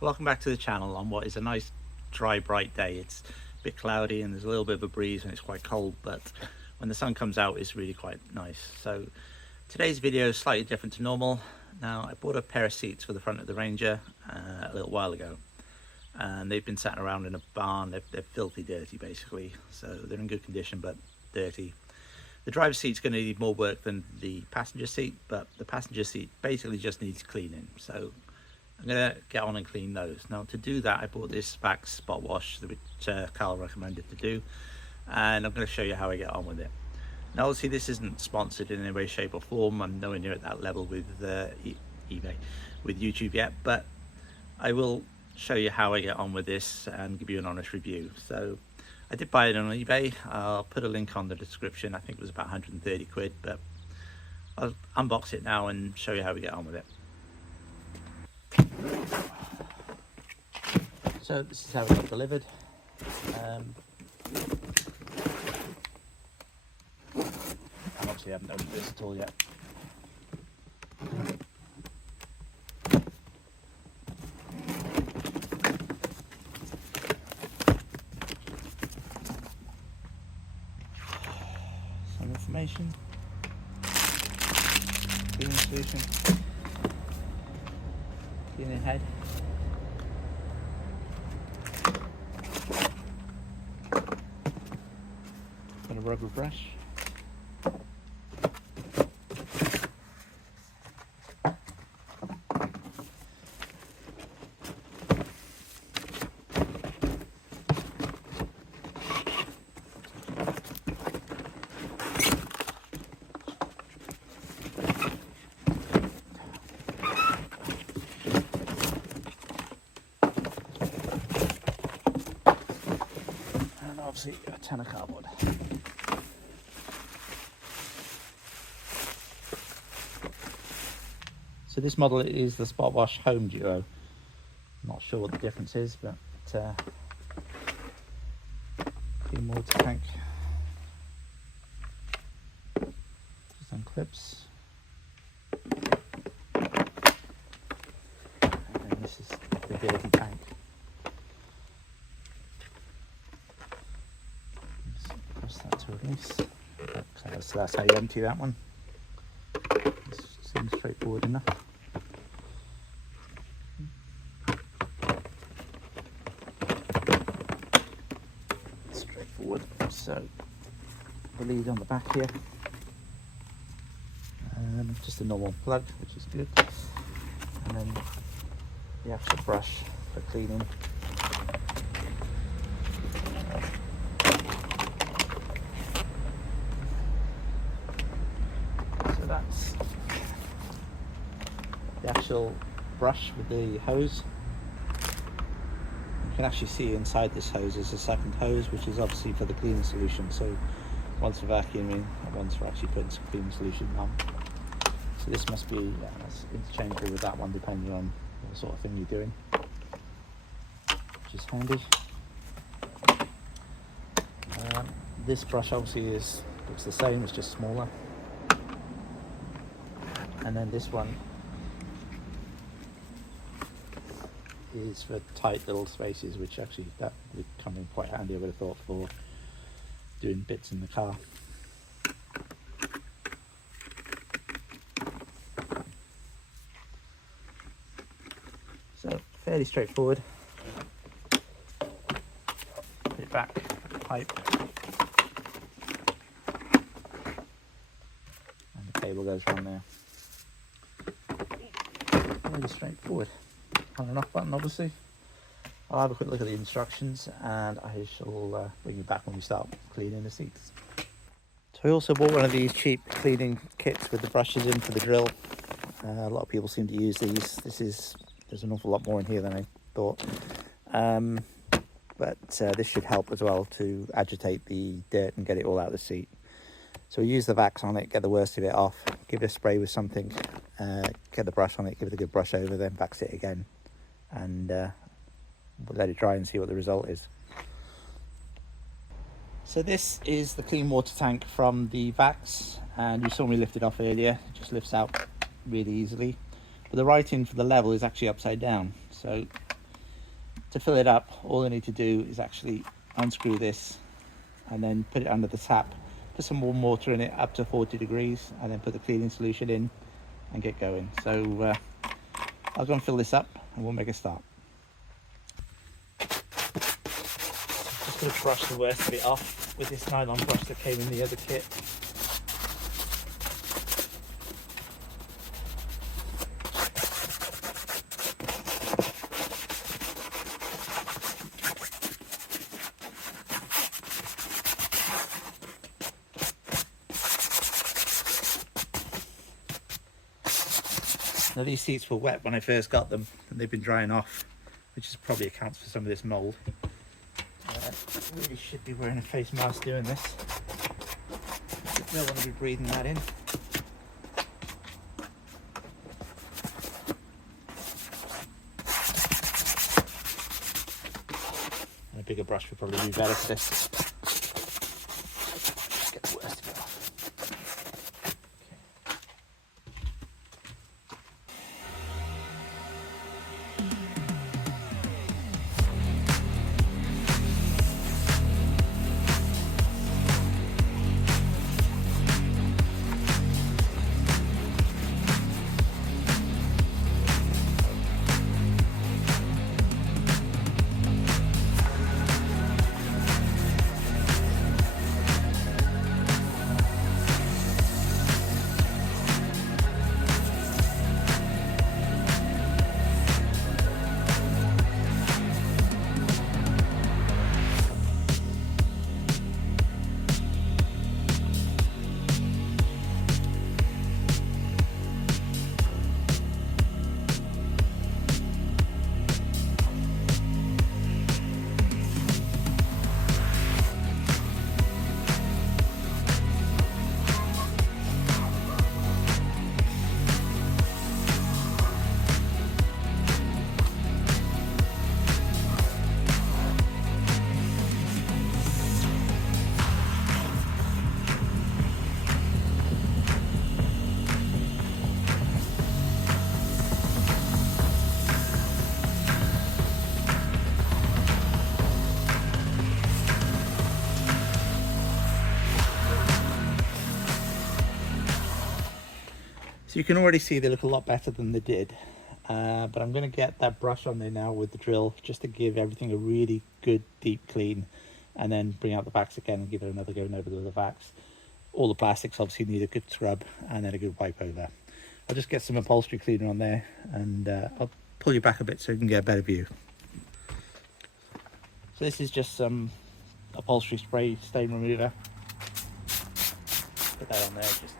Welcome back to the channel on what is a nice dry bright day. It's a bit cloudy and there's a little bit of a breeze and it's quite cold, but when the sun comes out it's really quite nice. So today's video is slightly different to normal. Now, I bought a pair of seats for the front of the Ranger a little while ago, and they've been sat around in a barn. They're filthy dirty basically, so they're in good condition but dirty. The driver's seat's going to need more work than the passenger seat, but the passenger seat basically just needs cleaning, so I'm going to get on and clean those. Now, to do that, I bought this Vax spot wash which Karl recommended to do, and I'm going to show you how I get on with it. Now, obviously this isn't sponsored in any way, shape or form. I'm nowhere near at that level with eBay, with YouTube yet, but I will show you how I get on with this and give you an honest review. So I did buy it on eBay. I'll put a link on the description. I think it was about 130 quid, but I'll unbox it now and show you how we get on with it. So this is how it got delivered. And obviously I haven't opened this at all yet. Some information. Cleaning solution. Cleaning head. Got a rubber brush. Obviously a ton of cardboard. So this model is the Spot Wash Home Duo. I'm not sure what the difference is, but clean water tank. Just unclips. And then this is the dirty tank. That to release. So that's how you empty that one. This seems straightforward enough. Straightforward. So the lead on the back here, just a normal plug, which is good, and then the actual brush for cleaning. That's the actual brush with the hose. You can actually see inside this hose is a second hose, which is obviously for the cleaning solution. So one's for vacuuming and one's for actually putting some cleaning solution on. So this must be that's interchangeable with that one, depending on what sort of thing you're doing, which is handy. This brush obviously looks the same, it's just smaller. And then this one is for tight little spaces, which actually that would come in quite handy, I would have thought, for doing bits in the car. So fairly straightforward. Put it back, pipe, and the cable goes around there. Really straightforward. On and off button, obviously. I'll have a quick look at the instructions and I shall bring you back when we start cleaning the seats. So I also bought one of these cheap cleaning kits with the brushes in for the drill. A lot of people seem to use these. There's an awful lot more in here than I thought. But this should help as well to agitate the dirt and get it all out of the seat. So we use the Vax on it, get the worst of it off, give it a spray with something, get the brush on it, give it a good brush over, then Vax it again, and we'll let it dry and see what the result is. So this is the clean water tank from the Vax, and you saw me lift it off earlier. It just lifts out really easily. But the writing for the level is actually upside down. So To fill it up, all I need to do is actually unscrew this and then put it under the tap, put some warm water in it up to 40 degrees, and then put the cleaning solution in and get going. So I'll go and fill this up and we'll make a start. Just going to brush the worst of it off with this nylon brush that came in the other kit. Now these seats were wet when I first got them, and they've been drying off, which is probably accounts for some of this mould. Really should be wearing a face mask doing this. You don't want to be breathing that in. And a bigger brush would probably be better for this. Get the worst of it off. So you can already see they look a lot better than they did, but I'm going to get that brush on there now with the drill just to give everything a really good deep clean, and then bring out the backs again and give it another go over the backs. All the plastics obviously need a good scrub and then a good wipe over. I'll just get some upholstery cleaner on there, and I'll pull you back a bit so you can get a better view. So this is just some upholstery spray stain remover. Put that on there just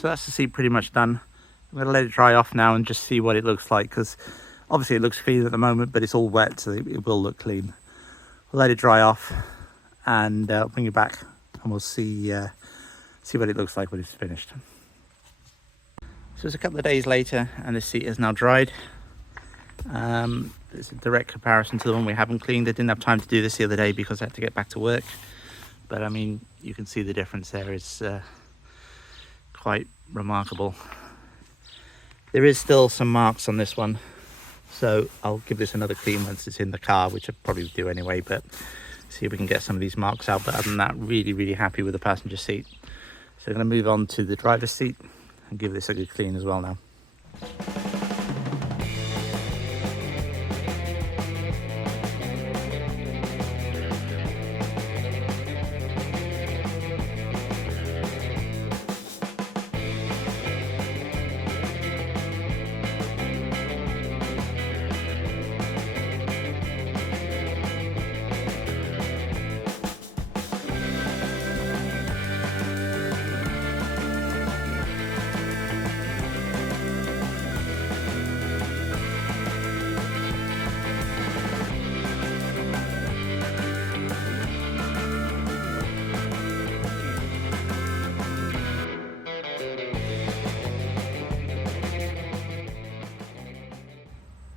So that's the seat pretty much done. I'm going to let it dry off now and just see what it looks like, because obviously it looks clean at the moment, but it's all wet, so it will look clean. We'll let it dry off and bring it back, and we'll see what it looks like when it's finished. So it's a couple of days later and the seat is now dried. It's a direct comparison to the one we haven't cleaned. I didn't have time to do this the other day because I had to get back to work, but I mean, you can see the difference there. It's quite remarkable. There is still some marks on this one, so I'll give this another clean once it's in the car, which I'll probably do anyway, but see if we can get some of these marks out. But other than that, really happy with the passenger seat. So I'm going to move on to the driver's seat and give this a good clean as well now.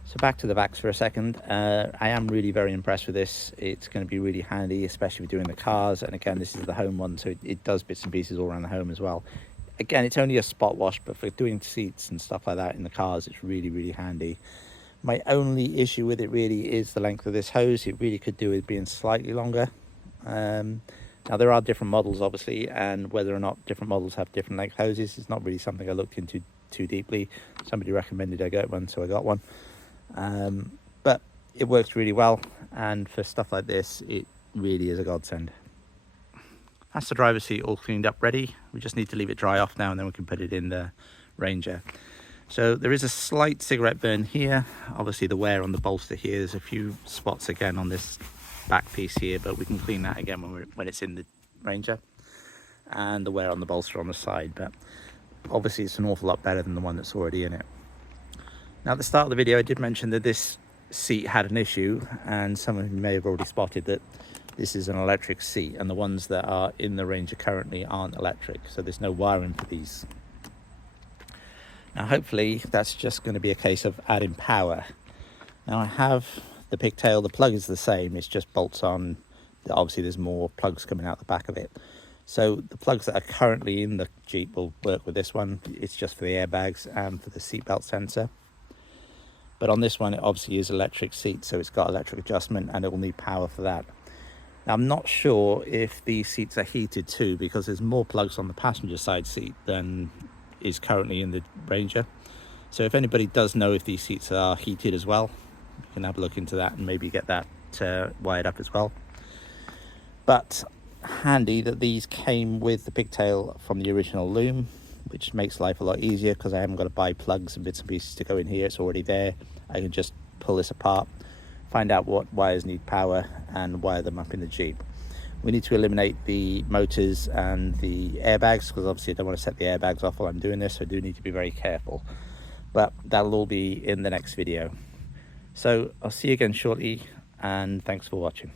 So back to the backs for a second. I am really very impressed with this. It's going to be really handy, especially for doing the cars. And again, this is the home one, so it does bits and pieces all around the home as well. Again, it's only a spot wash, but for doing seats and stuff like that in the cars, it's really handy. My only issue with it really is the length of this hose. It really could do with being slightly longer. Now there are different models obviously, and whether or not different models have different length hoses is not really something I looked into too deeply. Somebody recommended I get one, so I got one. But it works really well, and for stuff like this it really is a godsend. That's the driver's seat all cleaned up ready. We just need to leave it dry off now, and then we can put it in the Ranger. So there is a slight cigarette burn here, obviously the wear on the bolster here. There's a few spots again on this back piece here, but we can clean that again when it's in the Ranger, and the wear on the bolster on the side. But obviously it's an awful lot better than the one that's already in it. Now at the start of the video I did mention that this seat had an issue, and some of you may have already spotted that this is an electric seat, and the ones that are in the Ranger currently aren't electric, so there's no wiring for these. Now hopefully that's just going to be a case of adding power. Now I have the pigtail, the plug is the same, it's just bolts on. Obviously there's more plugs coming out the back of it. So the plugs that are currently in the Jeep will work with this one. It's just for the airbags and for the seatbelt sensor. But on this one it obviously is electric seat, so it's got electric adjustment and it will need power for that. Now I'm not sure if these seats are heated too, because there's more plugs on the passenger side seat than is currently in the Ranger. So if anybody does know if these seats are heated as well, you can have a look into that and maybe get that wired up as well. But handy that these came with the pigtail from the original loom, which makes life a lot easier because I haven't got to buy plugs and bits and pieces to go in here. It's already there. I can just pull this apart, find out what wires need power and wire them up in the Jeep. We need to eliminate the motors and the airbags, because obviously I don't want to set the airbags off while I'm doing this, so I do need to be very careful. But that'll all be in the next video. So I'll see you again shortly, and thanks for watching.